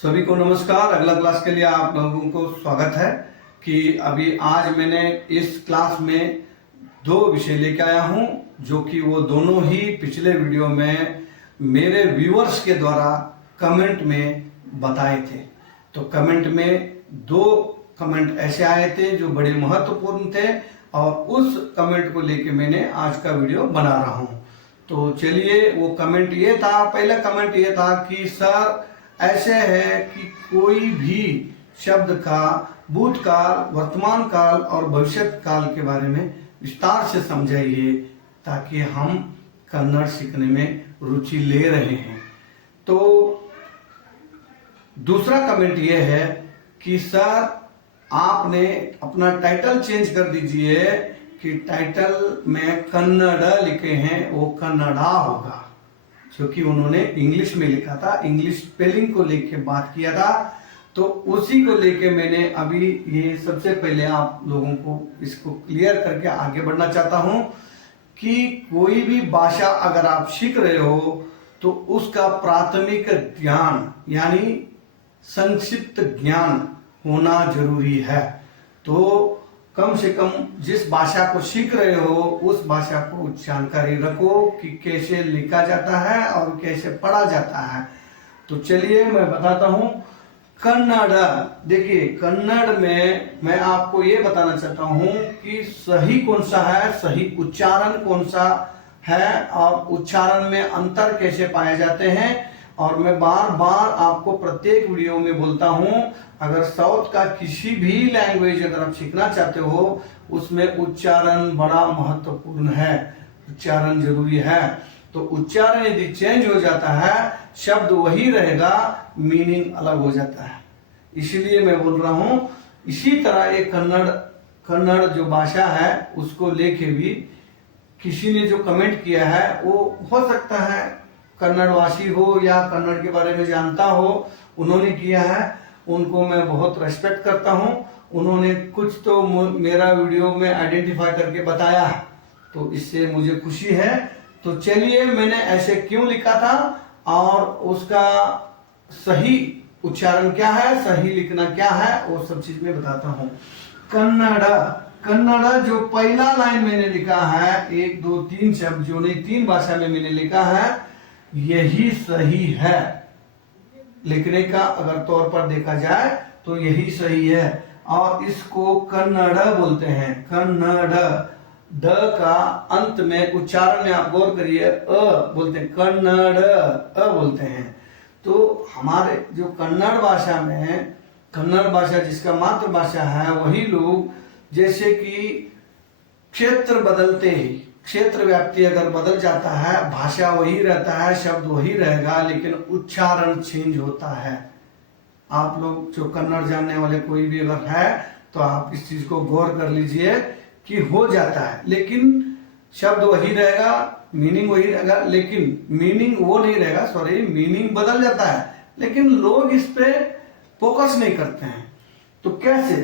सभी को नमस्कार। अगला क्लास के लिए आप लोगों को स्वागत है कि अभी आज मैंने इस क्लास में दो विषय लेके आया हूं, जो कि वो दोनों ही पिछले वीडियो में मेरे व्यूअर्स के द्वारा कमेंट में बताए थे। तो कमेंट में दो कमेंट ऐसे आए थे जो बड़े महत्वपूर्ण थे और उस कमेंट को लेके मैंने आज का वीडियो बना रहा हूं। तो चलिए, वो कमेंट ये था, पहला कमेंट ये था कि सर ऐसे है कि कोई भी शब्द का भूतकाल, वर्तमान काल और भविष्य काल के बारे में विस्तार से समझाइए, ताकि हम कन्नड़ सीखने में रुचि ले रहे हैं। तो दूसरा कमेंट ये है कि सर आपने अपना टाइटल चेंज कर दीजिए कि टाइटल में कन्नड़ लिखे हैं वो कन्नड़ा होगा, क्योंकि उन्होंने इंग्लिश में लिखा था, इंग्लिश स्पेलिंग को लेके बात किया था। तो उसी को लेके मैंने अभी ये सबसे पहले आप लोगों को इसको क्लियर करके आगे बढ़ना चाहता हूं कि कोई भी भाषा अगर आप सीख रहे हो तो उसका प्राथमिक ज्ञान यानी संक्षिप्त ज्ञान होना जरूरी है। तो कम से कम जिस भाषा को सीख रहे हो उस भाषा को जानकारी रखो कि कैसे लिखा जाता है और कैसे पढ़ा जाता है। तो चलिए मैं बताता हूं। कन्नड़, देखिए कन्नड़ में मैं आपको ये बताना चाहता हूं कि सही कौन सा है, सही उच्चारण कौन सा है और उच्चारण में अंतर कैसे पाए जाते हैं। और मैं बार बार आपको प्रत्येक वीडियो में बोलता हूं, अगर साउथ का किसी भी लैंग्वेज अगर आप सीखना चाहते हो उसमें उच्चारण बड़ा महत्वपूर्ण है, उच्चारण जरूरी है। तो उच्चारण यदि चेंज हो जाता है, शब्द वही रहेगा, मीनिंग अलग हो जाता है। इसलिए मैं बोल रहा हूं, इसी तरह ये कन्नड़ जो भाषा है उसको लेके भी किसी ने जो कमेंट किया है वो हो सकता है कन्नड़वासी हो या कन्नड़ के बारे में जानता हो, उन्होंने किया है, उनको मैं बहुत रेस्पेक्ट करता हूं। उन्होंने कुछ तो मेरा वीडियो में आइडेंटिफाई करके बताया है, तो इससे मुझे खुशी है। तो चलिए, मैंने ऐसे क्यों लिखा था और उसका सही उच्चारण क्या है, सही लिखना क्या है, वो सब चीज में बताता हूं। कन्नड़ जो पहला लाइन मैंने लिखा है, 1 2 3 शब्द जो नहीं 3 भाषा में मैंने लिखा है, यही सही है। लिखने का अगर तौर पर देखा जाए तो यही सही है और इसको कन्नड़ बोलते हैं। कन्नड़, ड का अंत में उच्चारण में आप गौर करिए, अ बोलते हैं, कन्नड़ अ बोलते हैं। तो हमारे जो कन्नड़ भाषा में, कन्नड़ भाषा जिसका मातृभाषा है, वही लोग जैसे कि क्षेत्र बदलते ही, क्षेत्र व्याप्ति अगर बदल जाता है, भाषा वही रहता है, शब्द वही रहेगा, लेकिन उच्चारण चेंज होता है। आप लोग जो कन्नड़ जानने वाले कोई भी अगर है तो आप इस चीज को गौर कर लीजिए कि हो जाता है, लेकिन शब्द वही रहेगा, मीनिंग वही रहेगा, लेकिन मीनिंग वो नहीं रहेगा, सॉरी, मीनिंग बदल जाता है, लेकिन लोग इस पे फोकस नहीं करते हैं। तो कैसे?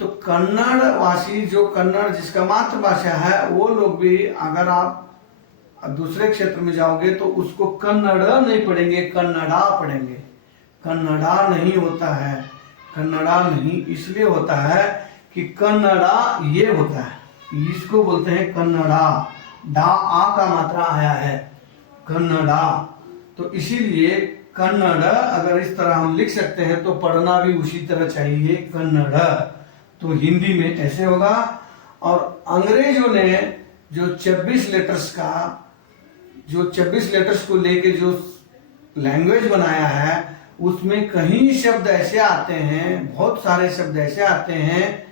तो कन्नड़ वासी, जो कन्नड़ जिसका मातृभाषा है, वो लोग भी अगर आप दूसरे क्षेत्र में जाओगे तो उसको कन्नड़ नहीं पढ़ेंगे, कन्नड़ा पढ़ेंगे। कन्नड़ा नहीं होता है, कन्नड़ा नहीं इसलिए होता है कि कन्नड़ा ये होता है, इसको बोलते हैं कन्नड़ा, डा आ का मात्रा आया है, कन्नड़ा। तो इसीलिए कन्नड़ अगर इस तरह हम लिख सकते हैं तो पढ़ना भी उसी तरह चाहिए, कन्नड़। तो हिंदी में ऐसे होगा। और अंग्रेजों ने जो 26 लेटर्स का, जो 26 लेटर्स को लेके जो लैंग्वेज बनाया है, उसमें कहीं शब्द ऐसे आते हैं, बहुत सारे शब्द ऐसे आते हैं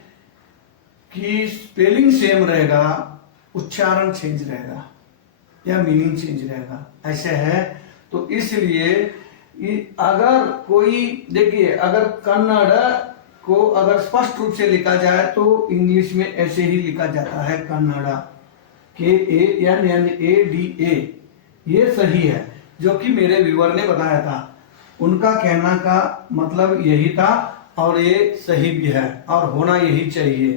कि स्पेलिंग सेम रहेगा, उच्चारण चेंज रहेगा या मीनिंग चेंज रहेगा, ऐसे है। तो इसलिए अगर कोई, देखिए, अगर कन्नड़ को अगर स्पष्ट रूप से लिखा जाए तो इंग्लिश में ऐसे ही लिखा जाता है, कन्नड़ा, KANNADA, ये सही है, जो कि मेरे व्यूअर ने बताया था। उनका कहना का मतलब यही था और ये सही भी है और होना यही चाहिए।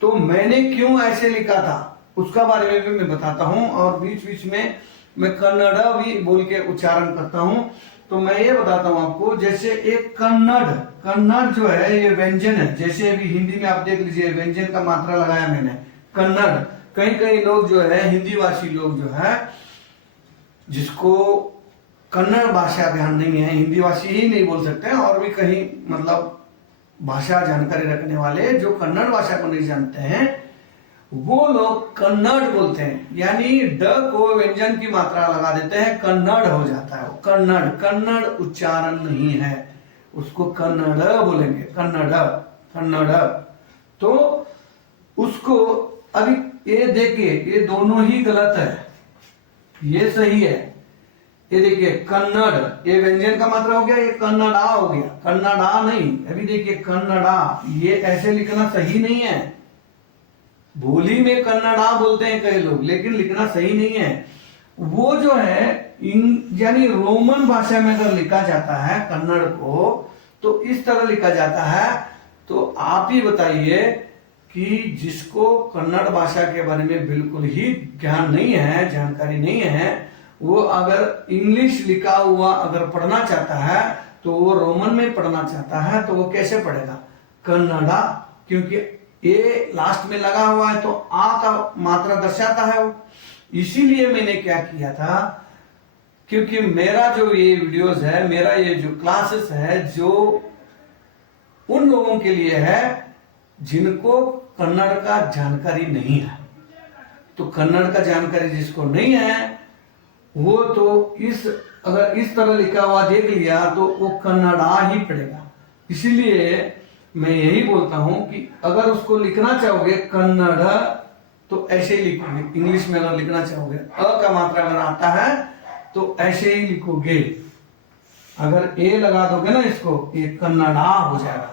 तो मैंने क्यों ऐसे लिखा था उसका बारे में भी मैं बताता हूं, और बीच बीच में मैं कन्नड़ा भी बोल के उच्चारण करता हूं तो मैं ये बताता हूं आपको, जैसे एक कन्नड़, कन्नड़ जो है ये व्यंजन है। जैसे अभी हिंदी में आप देख लीजिए, व्यंजन का मात्रा लगाया मैंने, कन्नड़। कई कई लोग जो है, हिंदी भाषी लोग जो है, जिसको कन्नड़ भाषा ज्ञान नहीं है, हिंदी भाषी ही नहीं बोल सकते हैं, और भी कहीं मतलब भाषा जानकारी रखने वाले जो कन्नड़ भाषा को नहीं जानते हैं, वो लोग कन्नड़ बोलते हैं, यानी ड को व्यंजन की मात्रा लगा देते हैं, कन्नड़ हो जाता है वो। कन्नड़, कन्नड़ उच्चारण नहीं है, उसको कन्नड़ बोलेंगे, कन्नड़, कन्नड़। तो उसको अभी ये देखिए, ये दोनों ही गलत है, ये सही है। ये देखिए कन्नड़, ये व्यंजन का मात्रा हो गया, ये कन्नड़ा हो गया, कन्नड़ा नहीं। अभी देखिए कन्नड़ा, ये ऐसे लिखना सही नहीं है। बोली में कन्नड़ा बोलते हैं कई लोग, लेकिन लिखना सही नहीं है। वो जो है यानी रोमन भाषा में अगर लिखा जाता है कन्नड़ को, तो इस तरह लिखा जाता है। तो आप ही बताइए कि जिसको कन्नड़ भाषा के बारे में बिल्कुल ही ज्ञान नहीं है, जानकारी नहीं है, वो अगर इंग्लिश लिखा हुआ अगर पढ़ना चाहता है, तो वो रोमन में पढ़ना चाहता है, तो वो कैसे पढ़ेगा? कन्नड़ा, क्योंकि ए लास्ट में लगा हुआ है, तो आ का मात्रा दर्शाता है वो। इसीलिए मैंने क्या किया था, क्योंकि मेरा जो ये वीडियोस है, मेरा ये जो क्लासेस है, जो उन लोगों के लिए है जिनको कन्नड़ का जानकारी नहीं है। तो कन्नड़ का जानकारी जिसको नहीं है, वो तो अगर इस तरह लिखा हुआ देख लिया तो वो कन्नड़ा ही पड़ेगा। इसीलिए मैं यही बोलता हूं कि अगर उसको लिखना चाहोगे कन्नड़, तो ऐसे ही लिखोगे। इंग्लिश में अगर लिखना चाहोगे, अ का मात्रा अगर आता है तो ऐसे ही लिखोगे। अगर ए लगा दोगे ना इसको, ये कन्नड़ा हो जाएगा।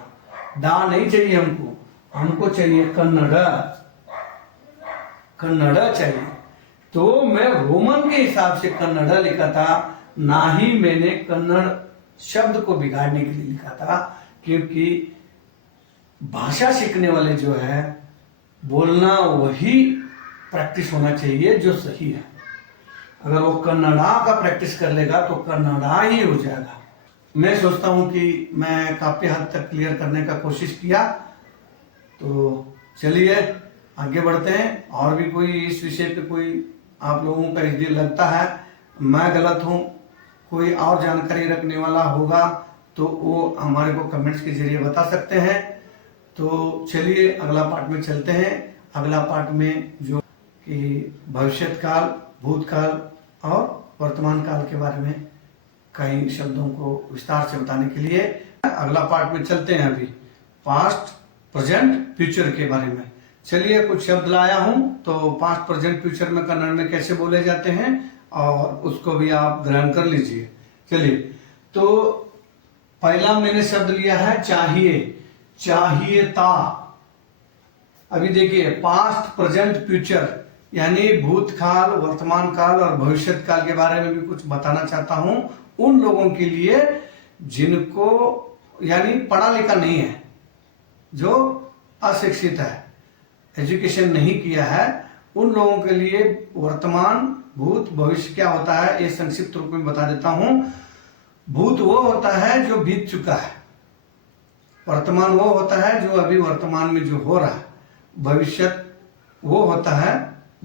डा नहीं चाहिए हमको, हमको चाहिए कन्नड़, कन्नड़ चाहिए। तो मैं रोमन के हिसाब से कन्नड़ लिखा था, ना ही मैंने कन्नड़ शब्द को बिगाड़ने के लिए लिखा था। क्योंकि भाषा सीखने वाले जो है, बोलना वही प्रैक्टिस होना चाहिए जो सही है। अगर वो कन्नड़ा का प्रैक्टिस कर लेगा तो कन्नड़ा ही हो जाएगा। मैं सोचता हूं कि मैं काफी हद तक क्लियर करने का कोशिश किया। तो चलिए आगे बढ़ते हैं। और भी कोई इस विषय पे कोई आप लोगों का इस दिन लगता है मैं गलत हूं, कोई और जानकारी रखने वाला होगा, तो वो हमारे को कमेंट्स के जरिए बता सकते हैं। तो चलिए अगला पार्ट में चलते हैं। अगला पार्ट में जो कि भविष्य काल, भूतकाल और वर्तमान काल के बारे में कई शब्दों को विस्तार से बताने के लिए अगला पार्ट में चलते हैं। अभी पास्ट, प्रेजेंट, फ्यूचर के बारे में चलिए कुछ शब्द लाया हूं। तो पास्ट, प्रेजेंट, फ्यूचर में कन्नड़ में कैसे बोले जाते हैं, और उसको भी आप ग्रहण कर लीजिए। चलिए, तो पहला मैंने शब्द लिया है चाहिए, चाहिएता। अभी देखिए पास्ट, प्रेजेंट, फ्यूचर यानी भूतकाल, वर्तमान काल और भविष्य काल के बारे में भी कुछ बताना चाहता हूं उन लोगों के लिए जिनको यानी पढ़ा लिखा नहीं है, जो अशिक्षित है, एजुकेशन नहीं किया है, उन लोगों के लिए वर्तमान, भूत, भविष्य क्या होता है ये संक्षिप्त रूप में बता देता हूं। भूत वो होता है जो बीत चुका है, वर्तमान वो होता है जो अभी वर्तमान में जो हो रहा है, भविष्य वो होता है,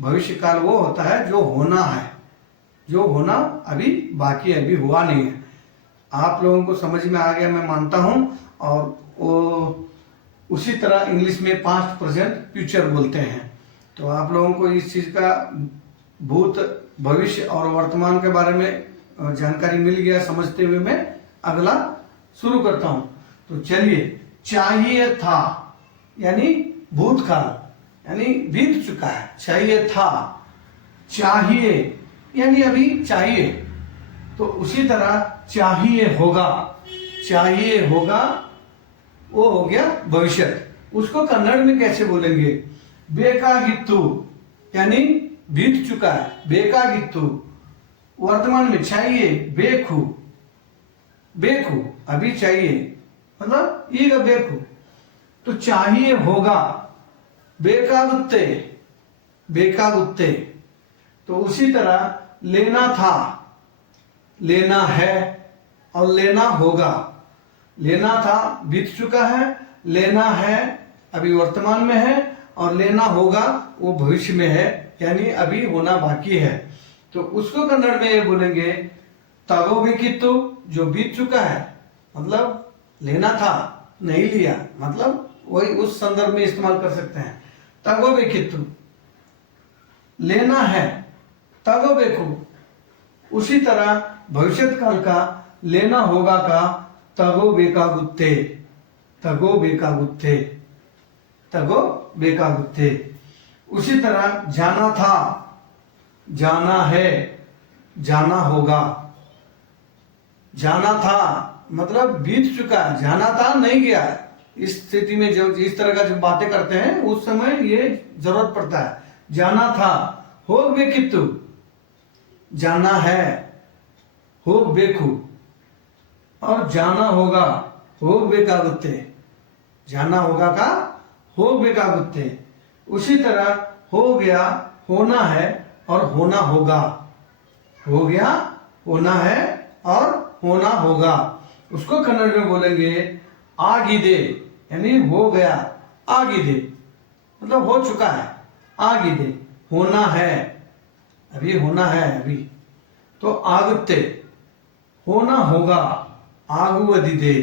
भविष्य काल वो होता है जो होना है, जो होना अभी बाकी, अभी हुआ नहीं है। आप लोगों को समझ में आ गया मैं मानता हूं। और वो उसी तरह इंग्लिश में पास्ट, प्रेजेंट, फ्यूचर बोलते हैं। तो आप लोगों को इस चीज का भूत, भविष्य और वर्तमान के बारे में जानकारी मिल गया। समझते हुए मैं अगला शुरू करता हूं। तो चलिए, चाहिए था यानी भूतकाल, यानी बीत चुका है, चाहिए था। चाहिए यानी अभी चाहिए, तो उसी तरह चाहिए होगा, चाहिए होगा वो हो गया भविष्य। उसको कन्नड़ में कैसे बोलेंगे? बेकागित्तु यानी बीत चुका है, बेकागित्तु। वर्तमान में चाहिए बेखु, बेखु अभी चाहिए, मतलब ಈಗ ಬೇಕು। तो चाहिए होगा ಬೇಕಾಗುತ್ತೆ, ಬೇಕಾಗುತ್ತೆ। तो उसी तरह लेना था, लेना है, और लेना होगा। लेना था बीत चुका है, लेना है अभी वर्तमान में है, और लेना होगा वो भविष्य में है, यानी अभी होना बाकी है। तो उसको कन्नड़ में ये बोलेंगे तगोबेकित्तु, जो बीत चुका है, मतलब लेना था नहीं लिया, मतलब वही उस संदर्भ में इस्तेमाल कर सकते हैं। तगोबेकित्तु लेना है, तगोबेकु उसी तरह भविष्य काल का लेना होगा का तगोबेकागुत्ते, तगोबेकागुत्ते, तगोबेकागुत्ते। उसी तरह जाना था, जाना है, जाना होगा। जाना था मतलब बीत चुका, जाना था नहीं गया। इस स्थिति में जो इस तरह का जब बातें करते हैं उस समय ये जरूरत पड़ता है। जाना था होगबेकित्तु, जाना है होगबेकु, और जाना होगा होगबेकागुत्ते, जाना होगा का होगबेकागुत्ते। उसी तरह हो गया होना है और होना होगा, हो गया होना है और होना होगा। उसको कन्नड़ में बोलेंगे आगिदे, यानी हो गया, आगिदे मतलब हो चुका है, आगिदे होना है, अभी होना है अभी। तो आगुत्ते होना होगा, आगुवदिदे,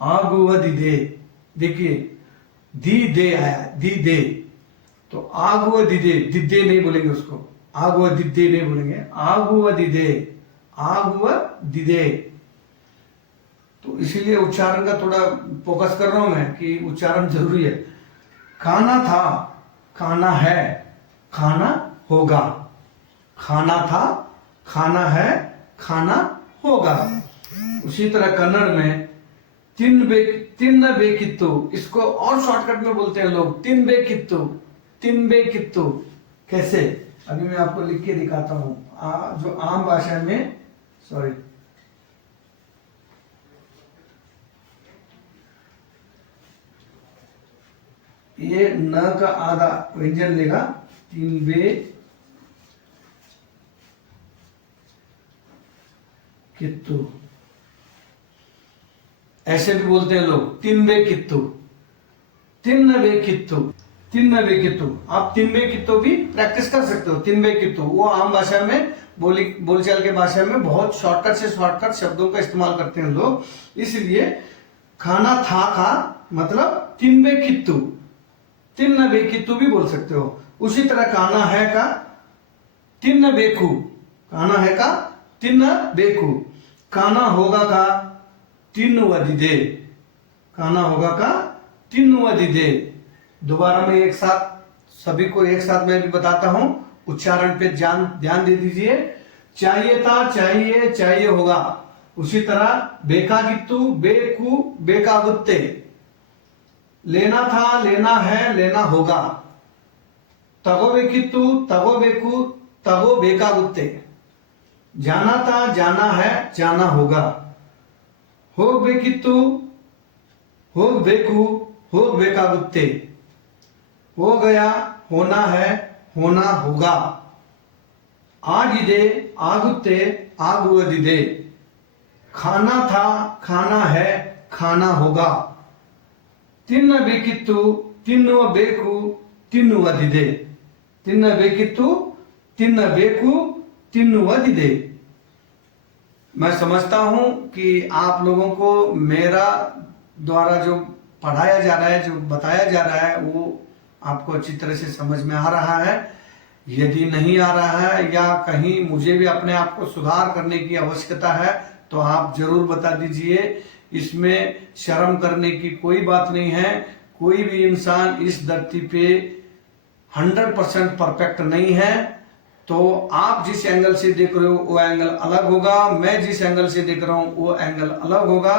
आगुवदिदे। देखिए दी दे आया, दी दे, तो आगुवदिदे, दिदे नहीं बोलेंगे उसको, आगुवदिदे नहीं बोलेंगे, आगुवदिदे, आगुवदिदे। तो इसीलिए उच्चारण का थोड़ा फोकस कर रहा हूं मैं कि उच्चारण जरूरी है। खाना था, खाना है, खाना होगा, खाना था, खाना है, खाना होगा। उसी तरह कन्नड़ में तिन्न बेकित्तु, इसको और शॉर्टकट में बोलते हैं लोग, तिन बेकित्तु, तिन बेकित्तु। कैसे, अभी मैं आपको लिख के दिखाता हूं। जो आम भाषा में, सॉरी, ये न का आधा व्यंजन लेगा, तीन बे कित्तु, ऐसे भी बोलते हैं लोग, तीन बे कित्तु, तिन्न बे कित्तु, तिन्न बे कित्तु। आप तीन बे कित्तु भी प्रैक्टिस कर सकते हो। तीन बे कित्तु वो आम भाषा में, बोलचाल के भाषा में बहुत शॉर्टकट से शॉर्टकट शब्दों का इस्तेमाल करते हैं लोग। इसलिए खाना था का मतलब तीन बे कित्तु, तिन्न बेकित्तु भी बोल सकते हो। उसी तरह काना है का तिन्न बेकु, काना है का तिन्न बेकु। काना होगा का तिन्न वदिदे, काना होगा का तिन्न वदिदे। दोबारा मैं एक साथ सभी को एक साथ मैं भी बताता हूं, उच्चारण पे ध्यान दे दीजिए। चाहिए था, चाहिए, चाहिए होगा। उसी तरह बेकागित्तु, बेकु, बेकागुत्ते। लेना था, लेना है, लेना होगा। तगोबेकित्तु, तगोबेकु, तगोबेकागुत्ते। जाना था, जाना है, जाना होगा। होगबेकित्तु, होगबेकु, होगबेकागुत्ते। हो गया, होना है, होना होगा। आगिदे, आगुत्ते, आगुवदिदे। खाना था, खाना है, खाना होगा। तिन्न बेकित्तु, तिन्नुव बेकु, तिन्नुवदिदे। तिन्न बेकित्तु, तिन्न बेकु, तिन्नुवदिदे। मैं समझता हूं कि आप लोगों को मेरा द्वारा जो पढ़ाया जा रहा है, जो बताया जा रहा है, वो आपको अच्छी तरह से समझ में आ रहा है। यदि नहीं आ रहा है या कहीं मुझे भी अपने आप को सुधार करने की आवश्यकता है तो आप जरूर बता दीजिए। इसमें शर्म करने की कोई बात नहीं है। कोई भी इंसान इस धरती पे 100% परफेक्ट नहीं है। तो आप जिस एंगल से देख रहे हो वो एंगल अलग होगा, मैं जिस एंगल से देख रहा हूं वो एंगल अलग होगा।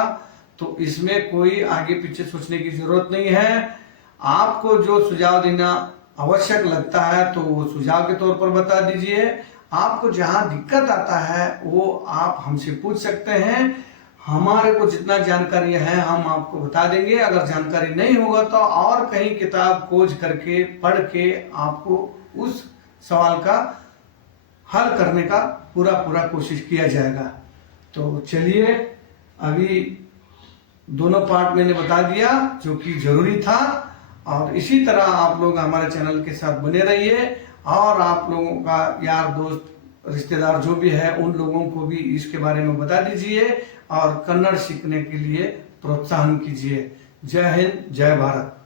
तो इसमें कोई आगे पीछे सोचने की जरूरत नहीं है। आपको जो सुझाव देना आवश्यक लगता है तो वो सुझाव के तौर पर बता दीजिए। आपको जहां दिक्कत आता है वो आप हमसे पूछ सकते हैं। हमारे को जितना जानकारी है हम आपको बता देंगे। अगर जानकारी नहीं होगा तो और कहीं किताब खोज करके पढ़ के आपको उस सवाल का हल करने का पूरा कोशिश किया जाएगा। तो चलिए, अभी दोनों पार्ट मैंने बता दिया जो कि जरूरी था। और इसी तरह आप लोग हमारे चैनल के साथ बने रहिए और आप लोगों का यार दोस्त रिश्तेदार जो भी है उन लोगों को भी इसके बारे में बता दीजिए और कन्नड़ सीखने के लिए प्रोत्साहन कीजिए। जय हिंद, जय भारत।